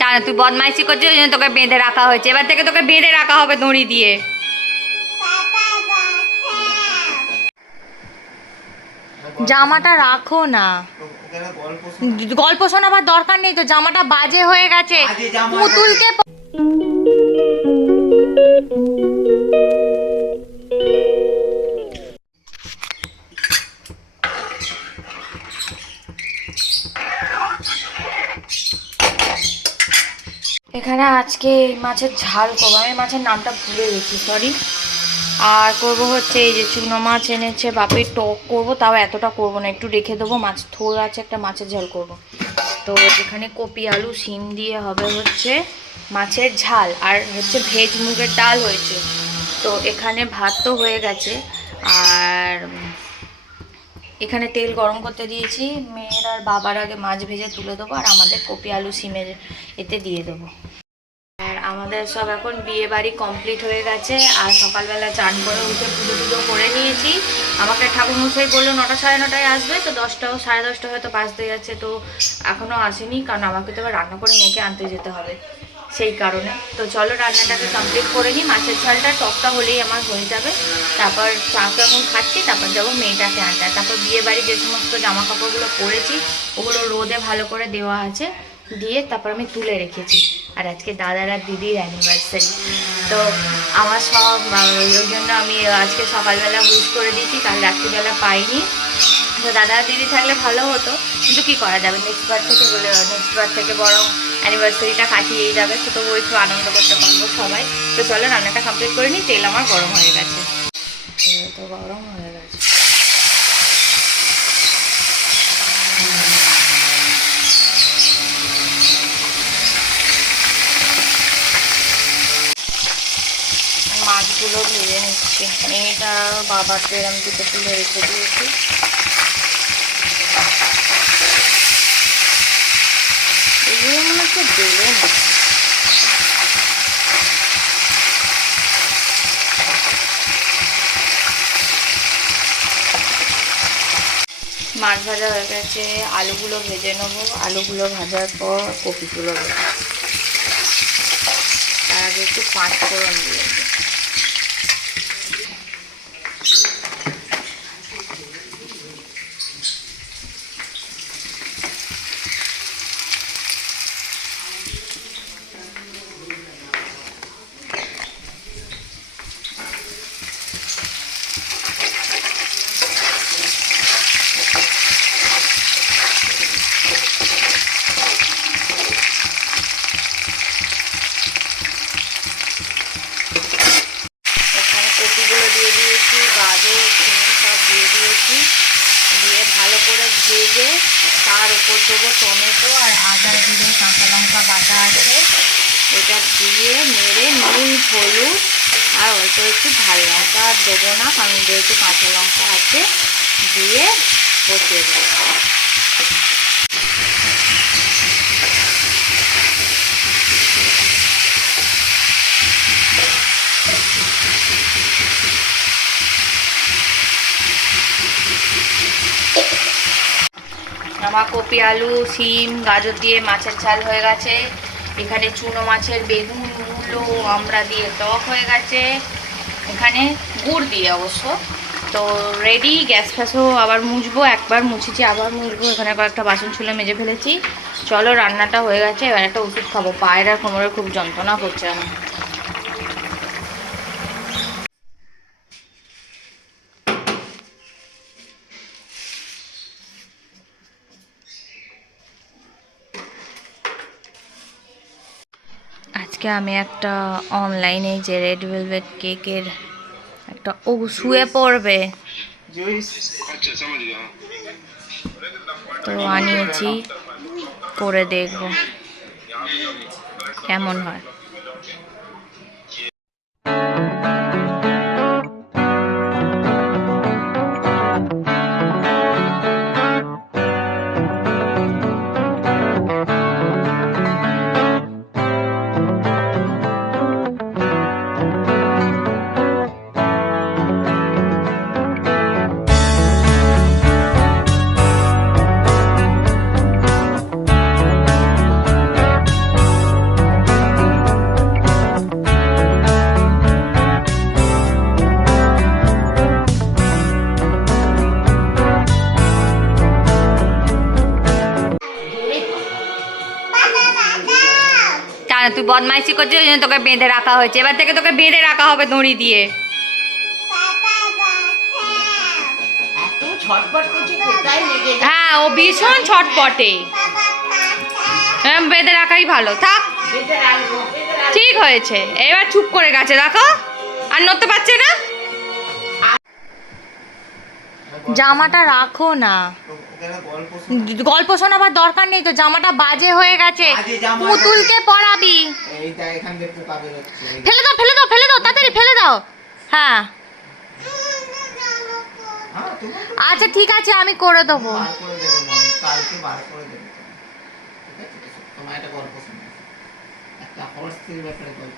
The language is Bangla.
কেন তুই বদমাইশি করছিস ওই জন্য তোকে বেঁধে রাখা হয়েছে। এবার থেকে তোকে বেঁধে রাখা হবে দড়ি দিয়ে। জামাটা রাখো না। গল্প শোনাবার দরকার নেই তো জামাটা বাজে হয়ে গেছে। পুতুলকে আজকে মাছের ঝাল করব। আমি মাছের নামটা ভুলে গেছি সরি আর করব হচ্ছে এই যে চুনো মাছ এনেছে, বাপের টক করব, তাও এতটা করব না। একটু রেখে দেবো, মাছ থোর আছে, একটা মাছের ঝাল করব। তো এখানে কপি আলু, শিম দিয়ে হবে হচ্ছে মাছের ঝাল, আর হচ্ছে ভেজ মুগের ডাল হয়েছে। তো এখানে ভাত তো হয়ে গেছে, আর এখানে তেল গরম করতে দিয়েছি। মেয়ের আর বাবার আগে মাছ ভেজে তুলে দেবো, আর আমাদের কপি আলু, শিমের এতে দিয়ে দেবো। আমাদের সব এখন বিয়ে বাড়ি কমপ্লিট হয়ে গেছে। আর সকালবেলা চান করে উঠে পুজো টুজো করে নিয়েছি। আমাকে ঠাকুর ঠাকুরমশাই বলল, নটা সাড়ে নটায় আসবে, তো দশটাও সাড়ে দশটা হয়তো বাজতে যাচ্ছে, তো এখনও আসেনি, কারণ আমাকে তো এবার রান্না করে মেয়েকে আনতে যেতে হবে সেই কারণে। তো চলো রান্নাটাকে কমপ্লিট করে নিই। মাছের ঝালটা টকটা হলেই আমার হয়ে যাবে। তারপর চা তো এখন খাচ্ছি, তারপর যাব মেয়েটাকে আনতে। তারপর বিয়ে বাড়ি যে সমস্ত জামা কাপড়গুলো পরেছি, ওগুলো রোদে ভালো করে দেওয়া আছে। দিয়ে তারপর আমি তুলে রেখেছি। আর আজকে দাদার আর দিদির অ্যানিভার্সারি তো আমার সব ওই জন্য আমি আজকে সকালবেলা বুঝ করে দিয়েছি, কাল রাত্রিবেলা পাইনি। তো দাদা দিদি থাকলে ভালো হতো, কিন্তু কী করা যাবে? নেক্সট বার থেকে বলে নেক্সট বার থেকে বরং অ্যানিভার্সারিটা কাটিয়েই যাবে। তো তবু একটু আনন্দ করতে পারব সবাই। তো চলো রান্নাটা কমপ্লিট করে নিই তেল আমার গরম হয়ে গেছে। তো গরম হয়ে গেছে মাছগুলো ভেজে নিচ্ছি মেয়েটা বাবার এরম দুটো তুলে রেখে দিয়েছি। এগুলো মনে হচ্ছে দেবে মাছ ভাজা হয়ে গেছে। আলুগুলো ভেজে নেব। আলুগুলো ভাজার পর কপিগুলো ভেজে তার আগে একটু পাঁচ ফোড়ন দিয়ে দেবো। এখানে কপিগুলো দিয়ে দিয়েছি গাজর সিম সব দিয়ে দিয়েছি দিয়ে ভালো করে ভেজে তার উপর দেবো টমেটো আর আদা জিরে, কাঁচা লঙ্কা বাটা আছে। এটা দিয়ে মেরে নুন, হলুদ আর অল্প একটু ভালো লঙ্কা আর দেবো না, কারণ যেহেতু কাঁচা লঙ্কা আছে, দিয়ে বসিয়ে দেবো। আমার কপি আলু সিম গাজর দিয়ে মাছের ঝাল হয়ে গেছে। এখানে চুনো মাছের বেগুন, মূলো, আমড়া দিয়ে টক হয়ে গেছে। এখানে গুড় দিয়ে অবশ্য। তো রেডি গ্যাস ফ্যাসও আবার মুছবো, একবার মুছেছি, আবার মুছবো। এখানে কয়েকটা বাসন ছুলে মেজে ফেলেছি। চলো, রান্নাটা হয়ে গেছে, এবার একটা ওষুধ খাব। পায়ের আর কোমরে খুব যন্ত্রণা করছে আমার। আজকে আমি একটা অনলাইনে যে রেড ভেলভেট কেকের একটা ও শুয়ে পড়বে। তো আনিয়েছি, করে দেখব। কেমন হয়? তুই বদমাইশি করছিস ওই জন্য তোকে বেঁধে রাখা হয়েছে। এবার থেকে তোকে বেঁধে রাখা হবে দড়ি দিয়ে? হ্যাঁ ও ভীষণ ছটপটে। হ্যাঁ, বেঁধে রাখাই ভালো থাক। ঠিক হয়েছে এবার চুপ করে গেছে দেখো। আর নড়তে পারছে না? জামাটা রাখো না। গল্প শোনাবার দরকার নেই তো জামাটা বাজে হয়ে গেছে। পুতুলকে এই ফেলে দাও ফেলে দাও ফেলে দাও তাড়াতাড়ি ফেলে দাও। হ্যাঁ। হ্যাঁ, আচ্ছা ঠিক আছে আমি করে দেবো। একটা গল্প একটা হর্সের ব্যাপারে গল্প।